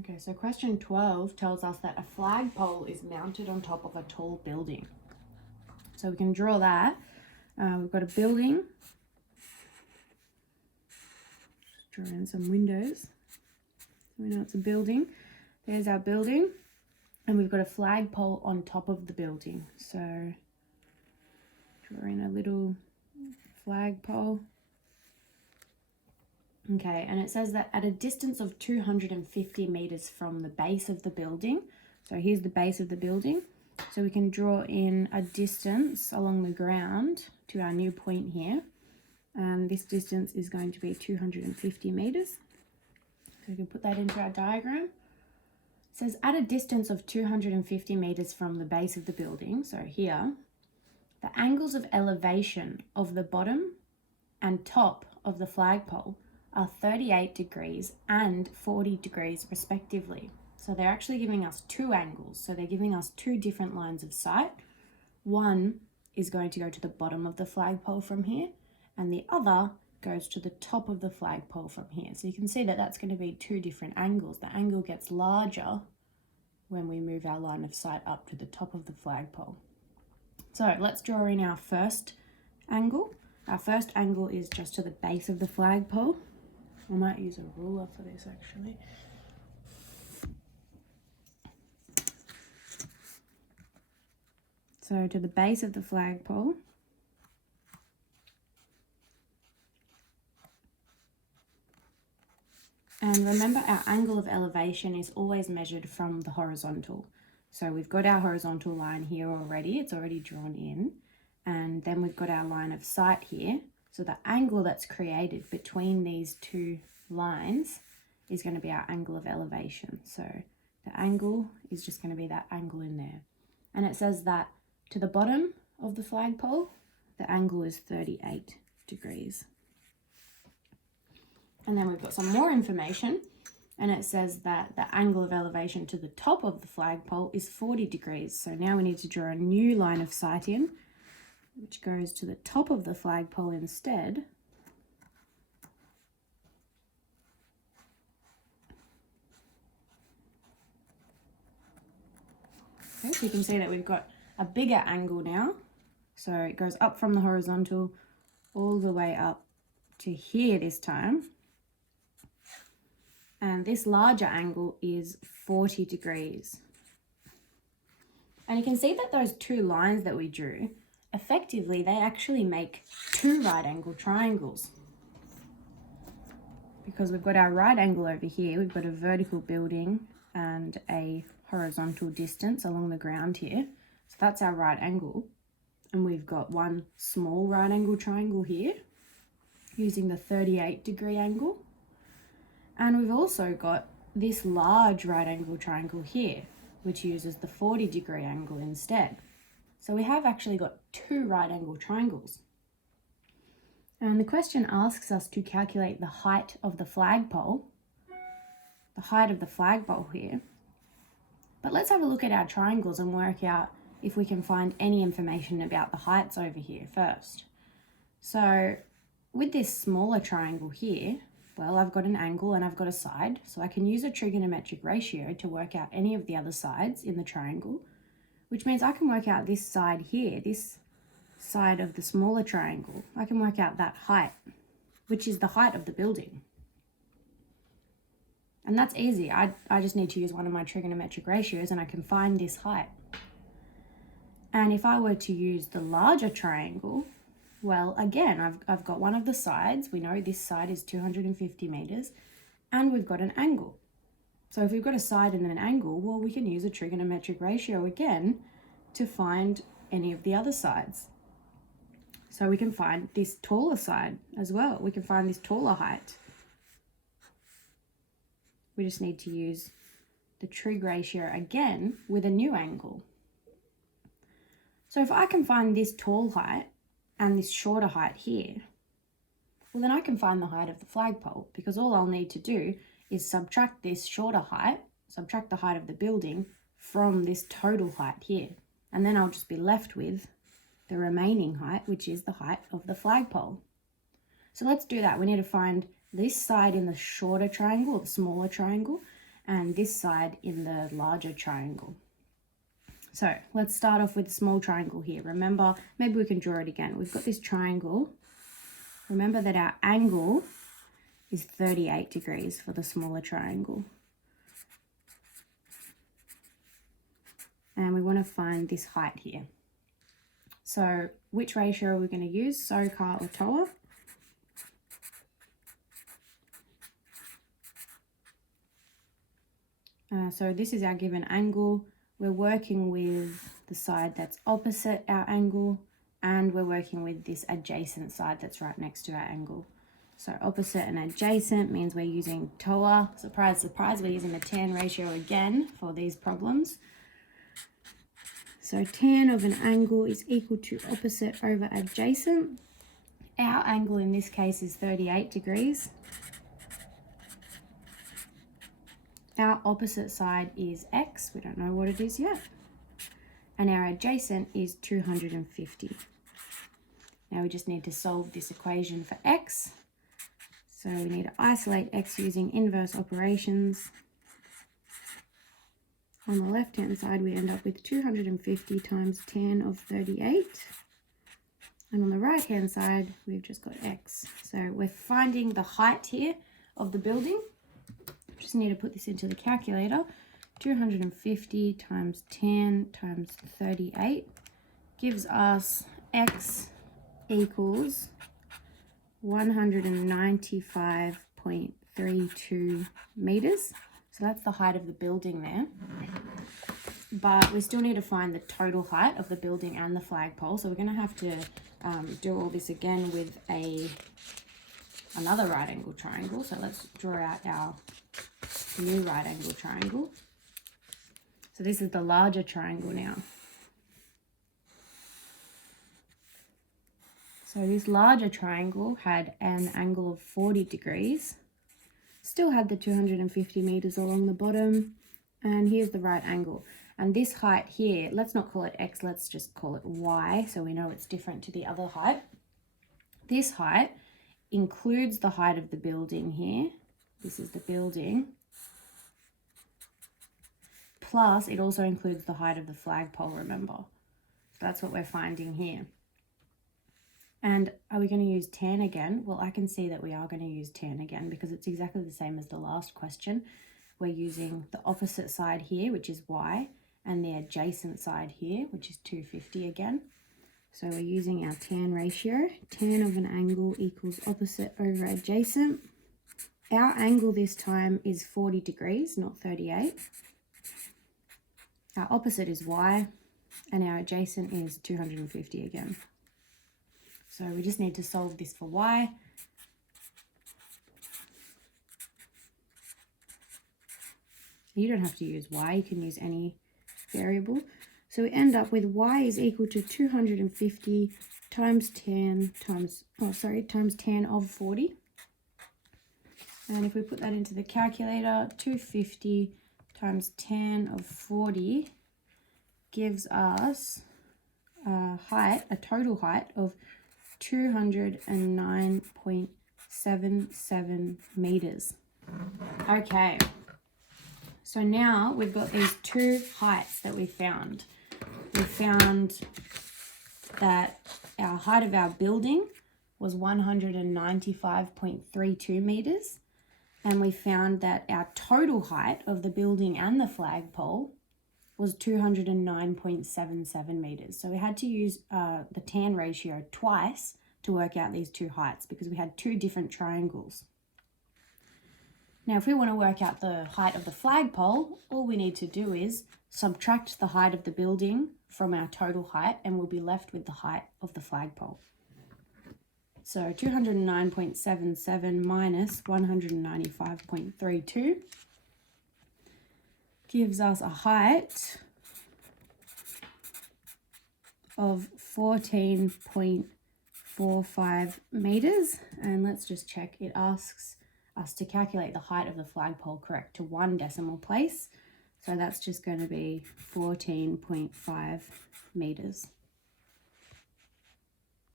Okay, so question 12 tells us that a flagpole is mounted on top of a tall building. So we can draw that. We've got a building. Just draw in some windows. So we know it's a building. There's our building. And we've got a flagpole on top of the building. So draw in a little flagpole. Okay, and it says that at a distance of 250 meters from the base of the building. So here's the base of the building. So we can draw in a distance along the ground to our new point here. And this distance is going to be 250 meters. So we can put that into our diagram. It says at a distance of 250 meters from the base of the building, so here, the angles of elevation of the bottom and top of the flagpole are 38 degrees and 40 degrees respectively. So they're actually giving us two angles. So they're giving us two different lines of sight. One is going to go to the bottom of the flagpole from here, and the other goes to the top of the flagpole from here. So you can see that that's going to be two different angles. The angle gets larger when we move our line of sight up to the top of the flagpole. So let's draw in our first angle. Our first angle is just to the base of the flagpole. I might use a ruler for this actually. So to the base of the flagpole. And remember, our angle of elevation is always measured from the horizontal. So we've got our horizontal line here already, it's already drawn in. And then we've got our line of sight here. So the angle that's created between these two lines is going to be our angle of elevation. So the angle is just going to be that angle in there. And it says that to the bottom of the flagpole, the angle is 38 degrees. And then we've got some more information, and it says that the angle of elevation to the top of the flagpole is 40 degrees. So now we need to draw a new line of sight in, which goes to the top of the flagpole instead. Okay, so you can see that we've got a bigger angle now. So it goes up from the horizontal all the way up to here this time. And this larger angle is 40 degrees. And you can see that those two lines that we drew, effectively, they actually make two right angle triangles. Because we've got our right angle over here, we've got a vertical building and a horizontal distance along the ground here. So that's our right angle. And we've got one small right angle triangle here using the 38-degree angle. And we've also got this large right angle triangle here, which uses the 40-degree angle instead. So we have actually got two right angle triangles. And the question asks us to calculate the height of the flagpole, here. But let's have a look at our triangles and work out if we can find any information about the heights over here first. So with this smaller triangle here, well, I've got an angle and I've got a side, so I can use a trigonometric ratio to work out any of the other sides in the triangle, which means I can work out this side here, this side of the smaller triangle. I can work out that height, which is the height of the building. And that's easy. I just need to use one of my trigonometric ratios and I can find this height. And if I were to use the larger triangle, well, again, I've got one of the sides. We know this side is 250 meters, and we've got an angle. So if we've got a side and an angle, well, we can use a trigonometric ratio again to find any of the other sides. So we can find this taller side as well. We can find this taller height. We just need to use the trig ratio again with a new angle. So if I can find this tall height and this shorter height here, well, then I can find the height of the flagpole, because all I'll need to do is subtract this shorter height, subtract the height of the building from this total height here. And then I'll just be left with the remaining height, which is the height of the flagpole. So let's do that. We need to find this side in the shorter triangle, or the smaller triangle, and this side in the larger triangle. So let's start off with a small triangle here. Remember, maybe we can draw it again. We've got this triangle. Remember that our angle is 38 degrees for the smaller triangle. And we want to find this height here. So which ratio are we going to use, SOHCAHTOA or TOA? So this is our given angle. We're working with the side that's opposite our angle, and we're working with this adjacent side that's right next to our angle. So opposite and adjacent means we're using TOA. Surprise, surprise, we're using the tan ratio again for these problems. So tan of an angle is equal to opposite over adjacent. Our angle in this case is 38 degrees. Our opposite side is x, we don't know what it is yet. And our adjacent is 250. Now we just need to solve this equation for x. So we need to isolate x using inverse operations. On the left-hand side, we end up with 250 times tan of 38. And on the right-hand side, we've just got x. So we're finding the height here of the building. Just need to put this into the calculator. 250 times tan times 38 gives us x equals 195.32 meters. So that's the height of the building there. But we still need to find the total height of the building and the flagpole. So we're going to have to do all this again with another right angle triangle. So let's draw out our new right angle triangle. So this is the larger triangle now. So this larger triangle had an angle of 40 degrees, still had the 250 meters along the bottom, and here's the right angle. And this height here, let's not call it x, let's just call it y, so we know it's different to the other height. This height includes the height of the building here. This is the building. Plus, it also includes the height of the flagpole, remember. So that's what we're finding here. And are we going to use tan again? Well, I can see that we are going to use tan again because it's exactly the same as the last question. We're using the opposite side here, which is y, and the adjacent side here, which is 250 again. So we're using our tan ratio. Tan of an angle equals opposite over adjacent. Our angle this time is 40 degrees, not 38. Our opposite is y, and our adjacent is 250 again. So we just need to solve this for y. You don't have to use y, you can use any variable. So we end up with y is equal to 250 times tan times tan of 40. And if we put that into the calculator, 250 times tan of 40 gives us a total height of 209.77 meters. Okay, so now we've got these two heights that we found. We found that our height of our building was 195.32 meters, and we found that our total height of the building and the flagpole was 209.77 meters. So we had to use the tan ratio twice to work out these two heights because we had two different triangles. Now, if we want to work out the height of the flagpole, all we need to do is subtract the height of the building from our total height, and we'll be left with the height of the flagpole. So 209.77 minus 195.32 gives us a height of 14.45 meters. And let's just check. It asks us to calculate the height of the flagpole correct to 1 decimal place. So that's just going to be 14.5 meters.